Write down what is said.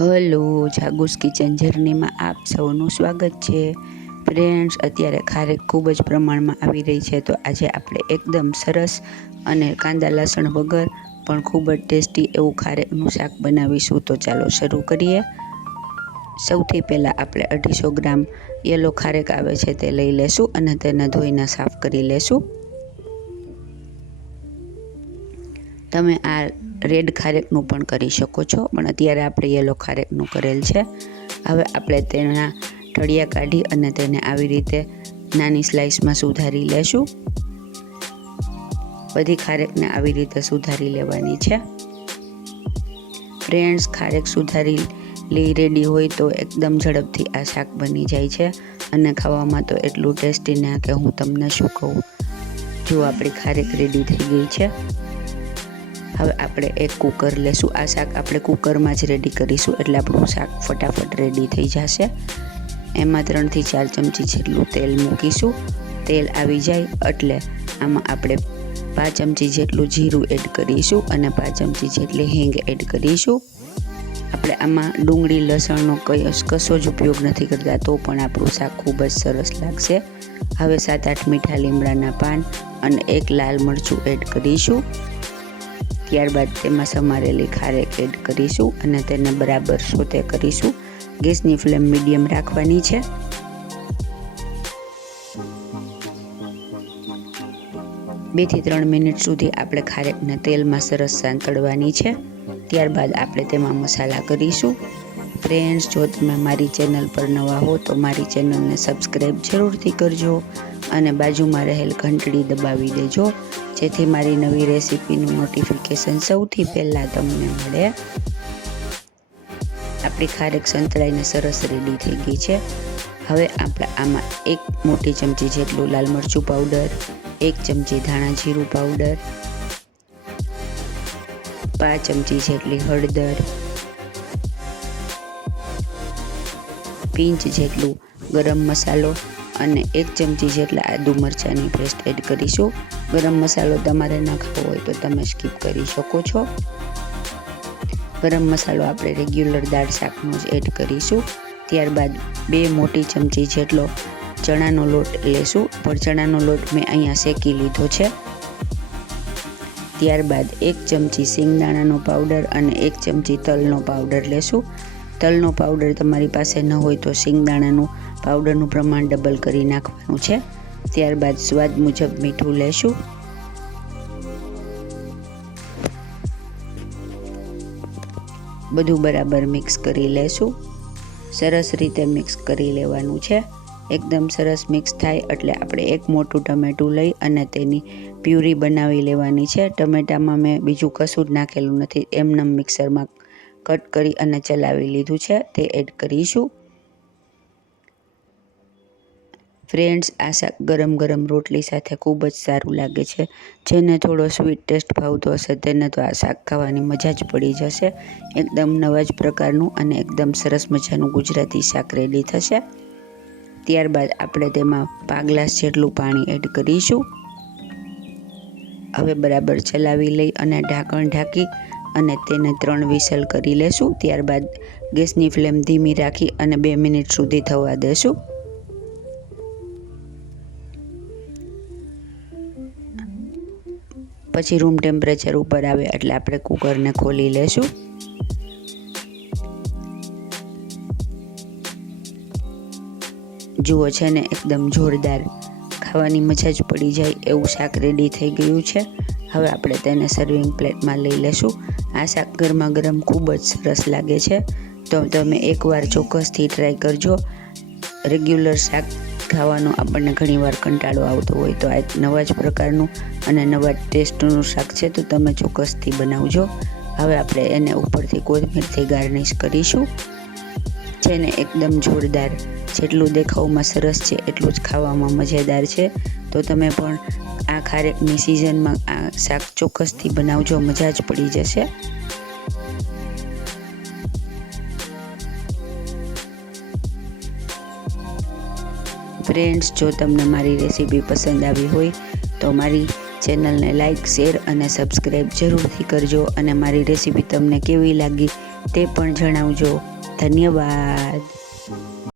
Hello, જાગુસ kitchen જર્નીમાં આપ સૌનું સ્વાગત છે. ફ્રેન્ડ્સ, અત્યારે ખારેક ખૂબ જ પ્રમાણમાં આવી રહી છે, તો આજે આપણે એકદમ સરસ અને કાંદા લસણ વગર પણ ખૂબ જ ટેસ્ટી એવું ખારેકનું શાક બનાવીશું. તો ચાલો શરૂ કરીએ. સૌથી પહેલાં આપણે 250 ગ્રામ યલો ખારેક આવે છે તે લઈ લેશું અને તેને ધોઈને સાફ કરી લેશું. તમે આ રેડ ખારેકનું પણ કરી શકો છો, પણ અત્યારે આપણે યલો ખારેકનું કરેલ છે. હવે આપણે તેના ઠળિયા કાઢી અને તેને આવી રીતે નાની સ્લાઇસમાં સુધારી લેશું. બધી ખારેકને આવી રીતે સુધારી લેવાની છે. ફ્રેન્ડ્સ, ખારેક સુધારી રેડી હોય તો એકદમ ઝડપથી આ શાક બની જાય છે અને ખાવામાં તો એટલું ટેસ્ટી ના કે હું તમને શું કહું. જો આપણી ખારેક રેડી થઈ ગઈ છે. હવે આપણે એક કુકર લેશું. આ શાક આપણે કુકરમાં જ રેડી કરીશું એટલે આપણું શાક ફટાફટ રેડી થઈ જશે. એમાં 3 થી 4 ચમચી જેટલું તેલ મૂકીશું. તેલ આવી જાય એટલે આમાં આપણે 5 ચમચી જેટલું જીરું એડ કરીશું અને 5 ચમચી જેટલી હિંગ એડ કરીશું. આપણે આમાં ડુંગળી લસણનો કશો જ ઉપયોગ નથી કરતા, તો પણ આપણું શાક ખૂબ જ સરસ લાગશે. હવે 7-8 મીઠા લીમડાના પાન અને 1 લાલ મરચું એડ કરીશું. ત્યારબાદ તેમાં સમારેલી ખારેક એડ કરીશું અને તેને બરાબર સોતે કરીશું. ગેસની ફ્લેમ મીડિયમ રાખવાની છે. બે થી 3 મિનિટ સુધી આપણે ખારેકને તેલમાં સરસ સાંતળવાની છે. ત્યારબાદ આપણે તેમાં મસાલા કરીશું. ફ્રેન્ડ્સ, જો તમે મારી ચેનલ પર નવા હો તો મારી ચેનલને સબસ્ક્રાઈબ જરૂરથી કરજો અને બાજુમાં રહેલ ઘંટડી દબાવી દેજો, જેથી મારી નવી રેસીપીનું નોટિફિકેશન સૌથી પહેલાં તમને મળે. આપણી ખારેક સંતળાઈને સરસ રેડી થઈ ગઈ છે. હવે આપણે આમાં 1 મોટી ચમચી જેટલું લાલ મરચું પાવડર, 1 ચમચી ધાણા જીરું પાવડર, 5 ચમચી જેટલી હળદર, પિંચ જેટલું ગરમ મસાલો અને 1 ચમચી જેટલા આદુ મરચાંની પેસ્ટ એડ કરીશું. ગરમ મસાલો તમારે ન ખાવો હોય તો તમે સ્કીપ કરી શકો છો. ગરમ મસાલો આપણે રેગ્યુલર દાળ શાકનો જ એડ કરીશું. ત્યારબાદ 2 મોટી ચમચી જેટલો ચણાનો લોટ લેશું, પણ ચણાનો લોટ મેં અહીંયા શેકી લીધો છે. ત્યારબાદ 1 ચમચી સિંગદાણાનો પાવડર અને 1 ચમચી તલનો પાવડર લેશું. તલનો પાવડર તમારી પાસે ન હોય તો સિંગદાણાનું પાવડરનું પ્રમાણ ડબલ કરી નાખવાનું છે. ત્યારબાદ સ્વાદ મુજબ મીઠું લેશું. બધું બરાબર મિક્સ કરી લેશું. સરસ રીતે મિક્સ કરી લેવાનું છે. એકદમ સરસ મિક્સ થાય એટલે આપણે 1 મોટું ટમેટું લઈ અને તેની પ્યુરી બનાવી લેવાની છે. ટમેટામાં મેં બીજું કશું જ નાખેલું નથી, એમનેમ મિક્સરમાં કટ કરી અને ચલાવી લીધું છે, તે એડ કરીશું. ફ્રેન્ડ્સ, આ શાક ગરમ ગરમ રોટલી સાથે ખૂબ જ સારું લાગે છે. જેને થોડો સ્વીટ ટેસ્ટ ભાવતો હશે તેને તો આ શાક ખાવાની મજા જ પડી જશે. એકદમ નવા જ પ્રકારનું અને એકદમ સરસ મજાનું ગુજરાતી શાક રેડી થશે. ત્યારબાદ આપણે તેમાં 5 ગ્લાસ જેટલું પાણી એડ કરીશું. હવે બરાબર ચલાવી લઈ અને ઢાંકણ ઢાંકી અને તેને 3 વિસલ કરી લેશું. ત્યારબાદ ગેસની ફ્લેમ ધીમી રાખી અને 2 મિનિટ સુધી થવા દેશું. પછી રૂમ ટેમ્પરેચર ઉપર આવે એટલે આપણે કુકરને ખોલી લેશું. જુઓ છે ને, એકદમ જોરદાર, ખાવાની મજા જ પડી જાય એવું શાક રેડી થઈ ગયું છે. હવે આપણે તેને સર્વિંગ પ્લેટમાં લઈ લેશું. આ શાક ગરમા ગરમ ખૂબ જ સરસ લાગે છે, તો તમે એકવાર ચોક્કસથી ટ્રાય કરજો. રેગ્યુલર શાક ખાવાનો આપણને ઘણીવાર કંટાળો આવતો હોય, તો આ એક નવા જ પ્રકારનું અને નવા ટેસ્ટનું શાક છે, તો તમે ચોક્કસથી બનાવજો. હવે આપણે એને ઉપરથી કોથમીરથી ગાર્નિશ કરીશું. જેને એકદમ જોરદાર, જેટલું દેખાવમાં સરસ છે એટલું જ ખાવામાં મજેદાર છે. તો તમે પણ આ ખારેકની સિઝનમાં આ શાક ચોક્કસથી બનાવજો, મજા જ પડી જશે. ફ્રેન્ડ્સ, જો તમને મારી રેસીપી પસંદ આવી હોય તો મારી ચેનલને લાઇક, શેર અને સબસ્ક્રાઈબ જરૂરથી કરજો. અને મારી રેસીપી તમને કેવી લાગી તે પણ જણાવજો. ધન્યવાદ.